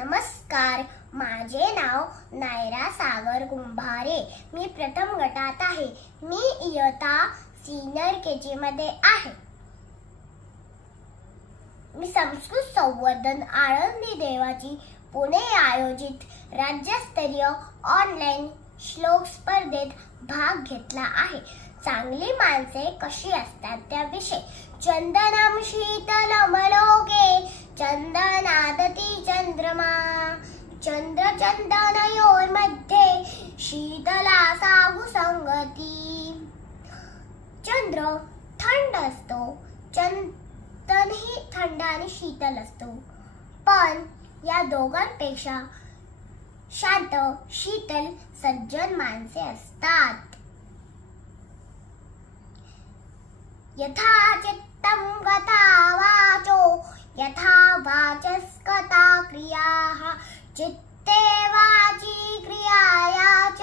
नमस्कार. माझे नाव नायरा सागर कुंभारे. मी प्रथम गटात आहे. मी इयता सिनियर के जी मध्ये आहे. मी संस्कृत संवर्धन आळंदी देवाची पुणे आयोजित राज्यस्तरीय ऑनलाईन श्लोक स्पर्धेत भाग घेतला आहे. चांगली माणसे कशी असतात त्याविषयी. चंदनम शीतलमलोके चंद चंद्रमध्ये शीतला साहू संगती. चंद्र थंड असतो. चंदनही थंड आणि शीतल असतो. पण या दोघांपेक्षा शांत शीतल सज्जन माणसे असतात. यथा चित्तम गता वाचो. यथा वाचस्कता क्रियाः चित्त क्रियाया च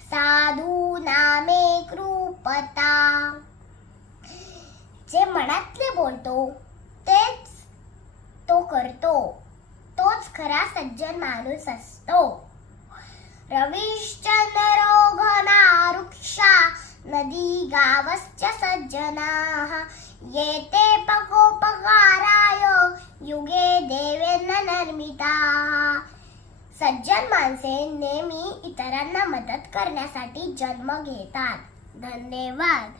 साधू नामे कृपता. जे मनातले बोलतो तेच तो करतो. तोच खरा सज्जन माणूस असतो. रविश्चंद्रो घना वृक्षा नदी गावश्च सज्जना. येते पकोपकाराय युगे देवेन निर्मिताः. सज्जन माणसे नेहमी इतरांना मदत करण्यासाठी जन्म घेतात. धन्यवाद.